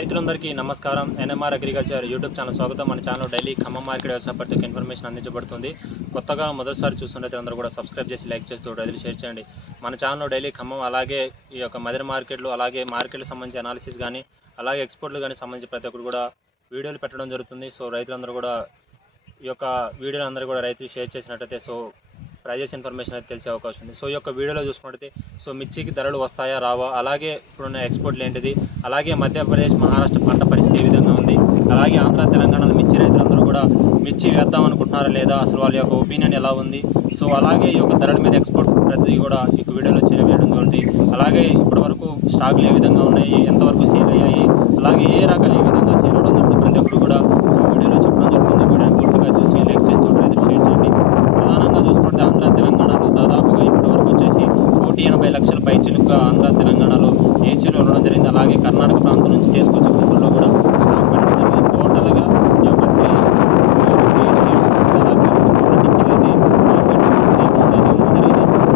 రైతులందరికీ నమస్కారం. NMR agriculture YouTube channel స్వాగతం. మన ఛానల్ డైలీ ఖమ్మం మార్కెట్ వ్యవసాయ పత్రిక ఇన్ఫర్మేషన్ అందించబడుతుంది. కొత్తగా మొదటిసారి చూస్తుంటే అందరూ కూడా సబ్స్క్రైబ్ చేసి లైక్ చేస్తూ రైతులు షేర్ చేయండి. మన ఛానల్ డైలీ ఖమ్మం అలాగే ఈ యొక్క మదర్ మార్కెట్లు అలాగే మార్కెట్కి సంబంధించి అనాలిసిస్ కానీ అలాగే ఎక్స్పోర్ట్లు కానీ సంబంధించి ప్రతి ఒక్కరు కూడా వీడియోలు పెట్టడం జరుగుతుంది. సో రైతులందరూ కూడా ఈ యొక్క వీడియోలు అందరూ కూడా రైతులు షేర్ చేసినట్టయితే సో ప్రైజెస్ ఇన్ఫర్మేషన్ అయితే తెలిసే అవకాశం ఉంది. సో ఈ యొక్క వీడియోలో చూసుకుంటే సో మిర్చికి ధరలు వస్తాయా రావా? అలాగే ఇప్పుడున్న ఎక్స్పోర్ట్లు ఏంటిది అలాగే మధ్యప్రదేశ్ మహారాష్ట్ర పంట పరిస్థితి ఏ విధంగా ఉంది? అలాగే ఆంధ్ర తెలంగాణలో మిర్చి రైతులందరూ కూడా మిర్చి వేద్దాం అనుకుంటున్నారా లేదా? అసలు వాళ్ళ యొక్క ఒపీనియన్ ఎలా ఉంది? సో అలాగే ఈ యొక్క ధరల మీద ఎక్స్పోర్ట్ ప్రతి కూడా ఈ యొక్క వీడియోలో చేయడం జరుగుతుంది అలాగే ఇప్పటి వరకు స్టాకులు ఏ విధంగా ఉన్నాయి? ఎంతవరకు సేల్ అయ్యాయి? అలాగే ఏ రకాలు ఏ విధంగా సేల్ అవడం జరుగుతుంది ప్రతి ఒక్కరు కూడా ఈ వీడియోలో చెప్పడం జరుగుతుంది వీడియో పూర్తిగా చూసి లైక్ చేస్తూ రైతులు షేర్ చేయండి ప్రధానంగా చూసుకుంటే ఆంధ్ర తెలంగాణలో దాదాపుగా ఇప్పటి వరకు వచ్చేసి కోటి ఎనభై లక్షల పైచిలుగా ఆంధ్ర తెలంగాణలో ఏసీలో ఉండడం జరిగింది. అలాగే కర్ణాటక ప్రాంతం నుంచి తీసుకొచ్చే గుంటూరులో కూడా స్టాక్ పెట్టడం జరిగింది. టోటల్గా ఈ యొక్క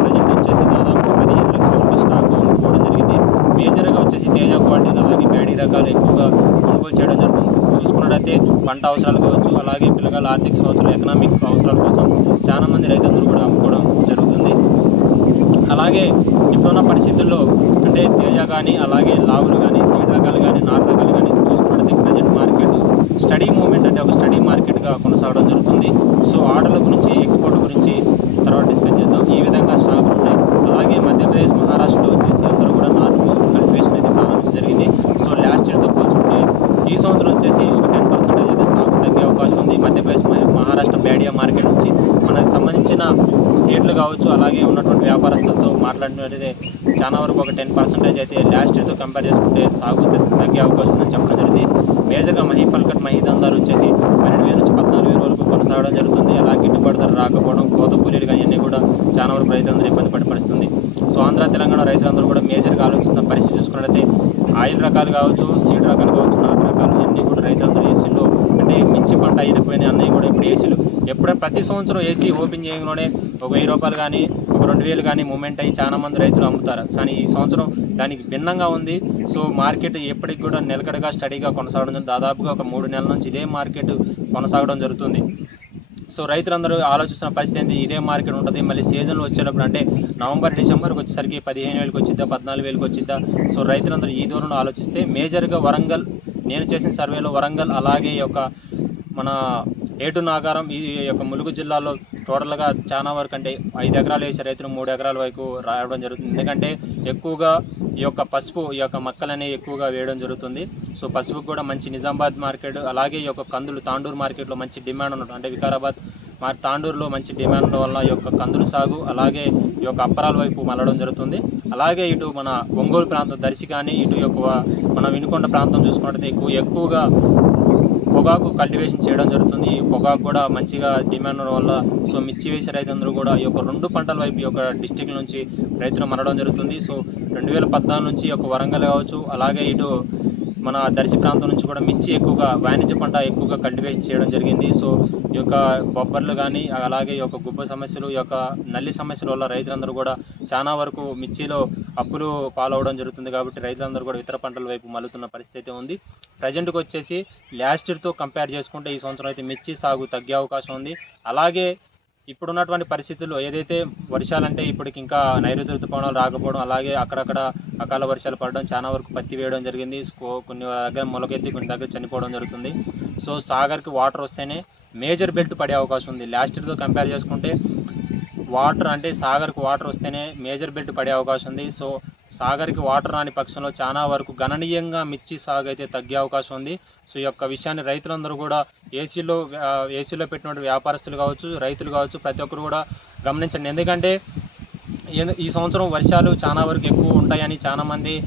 ప్రజెంట్ వచ్చేసి దాదాపు పదిహేను లక్షల వరకు స్టాక్ అమ్ముకోవడం జరిగింది. మేజర్గా వచ్చేసి తేజ క్వాలిటీలు అలాగే బ్యాడీ రకాలు ఎక్కువగా కొనుగోలు చేయడం జరుగుతుంది. చూసుకున్నట్టయితే పంట అవసరాలు కావచ్చు అలాగే పిల్లగాళ్ళ ఆర్థిక సంవత్సరాలు ఎకనామిక్ అవసరాల కోసం చాలా మంది రైతులందరూ కూడా అమ్ముకోవడం జరుగుతుంది. అలాగే తేజ కానీ అలాగే లావులు కానీ సీడ్ రకాలు కానీ నాటు రకాలు కానీ చూసుకున్నట్టయితే ప్రజెంట్ మార్కెట్ స్టడీ మూమెంట్ అంటే ఒక స్టడీ మార్కెట్గా కొనసాగడం జరుగుతుంది. సో ఆర్డర్ల గురించి ఎక్స్పోర్ట్ గురించి తర్వాత డిస్కస్ చేద్దాం. ఈ విధంగా స్టాకులు ఉన్నాయి. అలాగే మధ్యప్రదేశ్ మహారాష్ట్రలో వచ్చేసి అందరూ కూడా నాటు పోసుకుని కల్టివేషన్ అయితే ప్రారంభించడం జరిగింది. సో లాస్ట్ ఇయర్తో పోల్చుకుంటే ఈ సంవత్సరం వచ్చేసి ఒక టెన్ పర్సెంటేజ్ అయితే సాగు తగ్గే అవకాశం ఉంది. మధ్యప్రదేశ్ మహారాష్ట్ర బ్యాడియా మార్కెట్ నుంచి సంబంధించిన సీట్లు కావచ్చు అలాగే ఉన్నటువంటి వ్యాపారస్తులతో మాట్లాడినట్టయితే చాలా వరకు ఒక టెన్ పర్సెంటేజ్ అయితే లాస్ట్ ఇయర్తో కంపేర్ చేసుకుంటే సాగు తగ్గే అవకాశం ఉందని చెప్పడం జరిగింది. మేజర్గా మహీ పల్కట్ మహీ దందాలు వచ్చేసి పన్నెండు వేల నుంచి పద్నాలుగు వేల వరకు కొనసాగడం జరుగుతుంది. అలా గిట్టుబాటు ధర రాకపోవడం కోత కూలీలు కానీ అన్నీ కూడా చాలా వరకు రైతులందరూ ఇబ్బంది పడే పరిస్థితి సో ఆంధ్ర తెలంగాణ రైతులందరూ కూడా మేజర్గా ఆలోచిస్తున్న పరిస్థితి చూసుకున్నట్లయితే ఆయిల్ రకాలు కావచ్చు సీడ్ రకాలు కావచ్చు నాటు రకాలు అన్నీ కూడా రైతులందరూ ఏసీలో అంటే మిర్చి పంట అయిపోయినాయి అన్నీ కూడా ఇప్పుడు ఏసీలు ఎప్పుడైనా ప్రతి సంవత్సరం ఏసీ ఓపెన్ చేయగానే ఒక వెయ్యి రూపాయలు కానీ ఒక రెండు వేలు కానీ మూమెంట్ అయ్యి చాలా మంది రైతులు అమ్ముతారు. కానీ ఈ సంవత్సరం దానికి భిన్నంగా ఉంది. సో మార్కెట్ ఎప్పటికి కూడా నిలకడగా స్టడీగా కొనసాగడం జరుగుతుంది. దాదాపుగా ఒక మూడు నెలల నుంచి ఇదే మార్కెట్ కొనసాగడం జరుగుతుంది. సో రైతులందరూ ఆలోచిస్తున్న పరిస్థితి ఏంటి ఇదే మార్కెట్ ఉంటుంది. మళ్ళీ సీజన్లో వచ్చేటప్పుడు అంటే నవంబర్ డిసెంబర్కి వచ్చేసరికి పదిహేను వేలకు వచ్చిద్దా పద్నాలుగు వేలకు వచ్చిద్దా? సో రైతులందరూ ఈ దూరంలో ఆలోచిస్తే మేజర్గా వరంగల్ నేను చేసిన సర్వేలో వరంగల్ అలాగే యొక్క మన ఏటు నాగారం ఈ యొక్క ములుగు జిల్లాలో టోటల్గా చాలా వరకు అంటే ఐదు ఎకరాలు వేసే రైతులు మూడు ఎకరాల వరకు రావడం జరుగుతుంది. ఎందుకంటే ఎక్కువగా ఈ యొక్క పసుపు ఈ యొక్క మక్కలనే ఎక్కువగా వేయడం జరుగుతుంది. సో పసుపుకు కూడా మంచి నిజామాబాద్ మార్కెట్ అలాగే ఈ యొక్క కందులు తాండూరు మార్కెట్లో మంచి డిమాండ్ ఉండటం అంటే వికారాబాద్ మా తాండూరులో మంచి డిమాండ్ వల్ల ఈ యొక్క కందులు సాగు అలాగే ఈ యొక్క అప్పరాల వైపు మళ్ళడం జరుగుతుంది. అలాగే ఇటు మన ఒంగోలు ప్రాంతం దర్శి కానీ ఇటు యొక్క మన వినుకొండ ప్రాంతం చూసుకున్నట్లయితే ఎక్కువ ఎక్కువగా పొగాకు కల్టివేషన్ చేయడం జరుగుతుంది. ఈ పొగాకు కూడా మంచిగా డిమాండ్ ఉండడం వల్ల సో మిర్చి వేసే రైతులందరూ కూడా ఈ యొక్క రెండు పంటల వైపు ఈ యొక్క డిస్టిక్ నుంచి రైతులు మరడం జరుగుతుంది. సో రెండు వేల పద్నాలుగు నుంచి ఈ యొక్క వరంగల్ కావచ్చు అలాగే ఇటు మన దర్శి ప్రాంతం నుంచి కూడా మిర్చి ఎక్కువగా వాణిజ్య పంట ఎక్కువగా కల్టివేట్ చేయడం జరిగింది. సో ఈ యొక్క బొబ్బర్లు కానీ అలాగే ఈ యొక్క గుబ్బ సమస్యలు ఈ యొక్క నల్లి సమస్యల వల్ల రైతులందరూ కూడా చాలా వరకు మిర్చిలో అప్పులు పాలవడం జరుగుతుంది కాబట్టి రైతులందరూ కూడా ఇతర పంటల వైపు మలుతున్న పరిస్థితి ఉంది. ప్రజెంట్కి వచ్చేసి లాస్ట్ ఇయర్తో కంపేర్ చేసుకుంటే ఈ సంవత్సరం అయితే మిర్చి సాగు తగ్గే అవకాశం ఉంది. అలాగే ఇప్పుడున్నటువంటి పరిస్థితుల్లో ఏదైతే వర్షాలంటే ఇప్పటికి ఇంకా నైరుతి ఋతుపవనాలు రాకపోవడం అలాగే అక్కడక్కడ అకాల వర్షాలు పడడం చాలా వరకు పత్తి వేయడం జరిగింది. కొన్ని దగ్గర మొలకెత్తి కొన్ని దగ్గర చనిపోవడం జరుగుతుంది. సో సాగర్కి వాటర్ వస్తేనే మేజర్ బెల్ట్ పడే అవకాశం ఉంది. లాస్ట్ ఇయర్తో కంపేర్ చేసుకుంటే వాటర్ అంటే సాగర్కి వాటర్ వస్తేనే మేజర్ బెల్ట్ పడే అవకాశం ఉంది. సో సాగర్కి వాటర్ రాని పక్షంలో చాలా వరకు గణనీయంగా మిర్చి సాగు అయితే తగ్గే అవకాశం ఉంది. సో ఈ యొక్క విషయాన్ని రైతులందరూ కూడా ఏసీలో ఏసీలో పెట్టినటువంటి వ్యాపారస్తులు కావచ్చు రైతులు కావచ్చు ప్రతి ఒక్కరు కూడా గమనించండి. ఎందుకంటే ఈ- ఈ సంవత్సరం వర్షాలు చాలా వరకు ఎక్కువ ఉంటాయని చాలామంది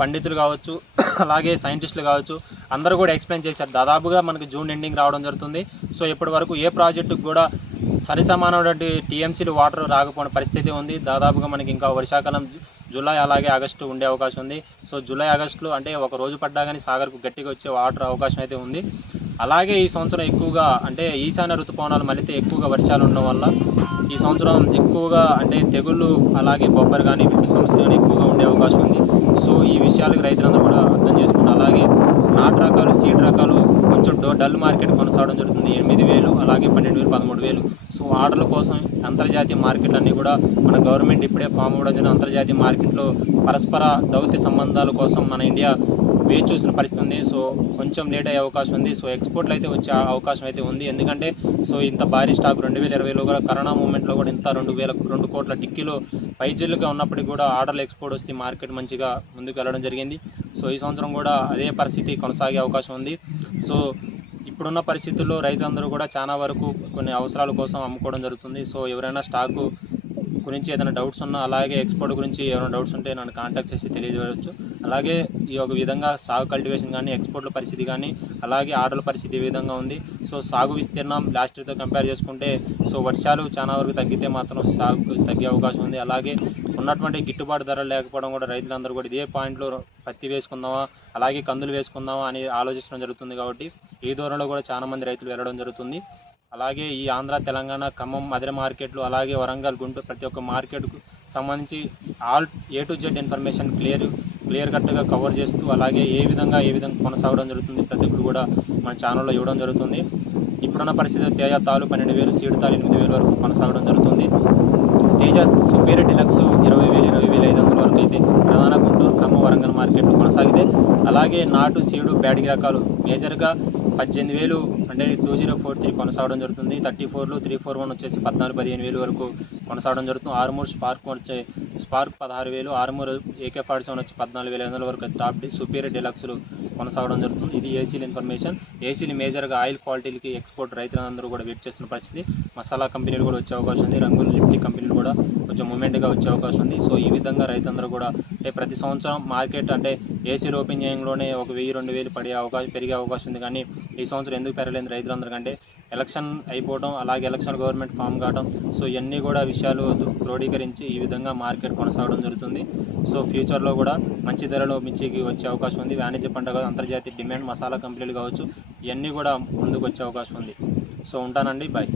పండితులు కావచ్చు అలాగే సైంటిస్టులు కావచ్చు అందరూ కూడా ఎక్స్ప్లెయిన్ చేశారు. దాదాపుగా మనకి జూన్ ఎండింగ్ రావడం జరుగుతుంది. సో ఇప్పటి వరకు ఏ ప్రాజెక్టుకు కూడా సరి సమానమైనటువంటి టీఎంసీలు వాటర్ రాకపోయిన పరిస్థితి ఉంది. దాదాపుగా మనకి ఇంకా వర్షాకాలం జూలై అలాగే ఆగస్టు ఉండే అవకాశం ఉంది. సో జూలై ఆగస్టులో అంటే ఒక రోజు పడ్డా కానీ సాగర్కు గట్టిగా వచ్చే వాటర్ అవకాశం అయితే ఉంది. అలాగే ఈ సంవత్సరం ఎక్కువగా అంటే ఈశాన్య ఋతుపవనాలు మళ్ళీ ఎక్కువగా వర్షాలు ఉండడం వల్ల ఈ సంవత్సరం ఎక్కువగా అంటే తెగుళ్ళు అలాగే బొబ్బర్ కానీ విపి సమస్యలు కానీ ఎక్కువగా ఉండే అవకాశం ఉంది. సో ఈ విషయాలకు రైతులందరూ కూడా అర్థం చేసుకుంటారు అలాగే నాటు రకాలు సీడ్ రకాలు ఉంచుడు డల్ మార్కెట్ కొనసాగడం జరుగుతుంది. ఎనిమిది వేలు అలాగే పన్నెండు వేలు పదమూడు వేలు. సో ఆర్డర్ల కోసం అంతర్జాతీయ మార్కెట్ అన్నీ కూడా మన గవర్నమెంట్ ఇప్పుడే ఫామ్ అవ్వడం జరిగిన అంతర్జాతీయ మార్కెట్లో పరస్పర దౌత్య సంబంధాల కోసం మన ఇండియా వేచి చూసిన పరిస్థితి ఉంది. సో కొంచెం లేట్ అయ్యే అవకాశం ఉంది. సో ఎక్స్పోర్ట్లు అయితే వచ్చే అవకాశం అయితే ఉంది. ఎందుకంటే సో ఇంత భారీ స్టాక్ రెండు వేల ఇరవైలో కూడా కరోనా మూమెంట్లో కూడా ఇంత రెండు వేల రెండు కోట్ల టిక్కీలో పైజీలుగా ఉన్నప్పటికీ కూడా ఆర్డర్లు ఎక్స్పోర్ట్ వస్తే మార్కెట్ మంచిగా ముందుకు వెళ్ళడం జరిగింది. సో ఈ సంవత్సరం కూడా అదే పరిస్థితి కొనసాగే అవకాశం ఉంది. సో ఇప్పుడున్న పరిస్థితుల్లో రైతులందరూ కూడా చాలా వరకు కొన్ని అవసరాల కోసం అమ్ముకోవడం జరుగుతుంది. సో ఎవరైనా స్టాకు గురించి ఏదైనా డౌట్స్ ఉన్నా అలాగే ఎక్స్పోర్ట్ గురించి ఏమైనా డౌట్స్ ఉంటే నన్ను కాంటాక్ట్ చేసి తెలియజేయవచ్చు. అలాగే ఈ ఒక విధంగా సాగు కల్టివేషన్ కానీ ఎక్స్పోర్ట్ల పరిస్థితి కానీ అలాగే ఆర్డర్ల పరిస్థితి ఈ విధంగా ఉంది. సో సాగు విస్తీర్ణం లాస్ట్ ఇయర్తో కంపేర్ చేసుకుంటే సో వర్షాలు చాలా వరకు తగ్గితే మాత్రం సాగు తగ్గే అవకాశం ఉంది. అలాగే ఉన్నటువంటి గిట్టుబాటు ధరలు లేకపోవడం కూడా రైతులందరూ కూడా ఇదే పాయింట్లో పత్తి వేసుకుందామా అలాగే కందులు వేసుకుందామా అని ఆలోచించడం జరుగుతుంది కాబట్టి ఈ దూరంలో కూడా చాలా మంది రైతులు వెళ్ళడం జరుగుతుంది. అలాగే ఈ ఆంధ్ర తెలంగాణ ఖమ్మం మధుర మార్కెట్లు అలాగే వరంగల్ గుంటూరు ప్రతి ఒక్క మార్కెట్కు సంబంధించి all A to Z information clear clear కట్గా కవర్ చేస్తూ అలాగే ఏ విధంగా ఏ విధంగా కొనసాగడం జరుగుతుంది ప్రతి ఒక్కరు కూడా మన ఛానల్లో ఇవ్వడం జరుగుతుంది. ఇప్పుడున్న పరిస్థితి తేజ తాలు పన్నెండు వేలు సీడ్ తాలు ఎనిమిది వేల వరకు కొనసాగడం జరుగుతుంది. తేజ సుపీరియర్ డిలక్స్ ఇరవై వేలు ఇరవై వేల ఐదు వందల వరకు అయితే ప్రధాన గుంటూరు ఖమ్మ వరంగల్ మార్కెట్లు కొనసాగితే అలాగే నాటు సీడు బ్యాడిగి రకాలు మేజర్గా పద్దెనిమిది వేలు అంటే టూ జీరో ఫోర్ త్రీ కొనసాగడం జరుగుతుంది. థర్టీ ఫోర్లు త్రీ ఫోర్ వన్ వచ్చేసి పద్నాలుగు పదిహేను వేలు వరకు కొనసాగడం జరుగుతుంది. ఆరుమూరు స్పార్క్ వచ్చే స్పార్క్ పదహారు వేలు ఆరుమూరు ఏకే ఫార్టీ సెవెన్ వచ్చి పద్నాలుగు వేల ఐదు వందల వరకు టాప్ డి సుపీరియర్ డిలక్స్లు కొనసాగడం జరుగుతుంది. ఇది ఏసీల ఇన్ఫర్మేషన్. ఏసీలు మేజర్గా ఆయిల్ క్వాలిటీలకి ఎక్స్పోర్ట్ రైతులందరూ కూడా వెయిట్ చేస్తున్న పరిస్థితి. మసాలా కంపెనీలు కూడా వచ్చే అవకాశం ఉంది. రంగులు లిప్టిక్ కంపెనీలు కూడా కొంచెం మూమెంట్గా వచ్చే అవకాశం ఉంది. సో ఈ విధంగా రైతులందరూ కూడా అంటే ప్రతి సంవత్సరం మార్కెట్ అంటే ఏసీలు ఓపెన్ చేయడంలోనే ఒక వెయ్యి రెండు వేలు పడే అవకాశం పెరిగే అవకాశం ఉంది. కానీ ఈ సంవత్సరం ఎందుకు పెరగలేదు? రైతులందరికంటే ఎలక్షన్ అయిపోవడం అలాగే ఎలక్షన్ గవర్నమెంట్ ఫామ్ కావడం సో ఇవన్నీ కూడా విషయాలు క్రోడీకరించి ఈ విధంగా మార్కెట్ కొనసాగడం జరుగుతుంది. సో ఫ్యూచర్లో కూడా మంచి ధరలో మిర్చికి వచ్చే అవకాశం ఉంది. వాణిజ్య పంట అంతర్జాతీయ డిమాండ్ మసాలా కంపెనీలు కావచ్చు ఇవన్నీ కూడా ముందుకు వచ్చే అవకాశం ఉంది. సో ఉంటానండి. బాయ్.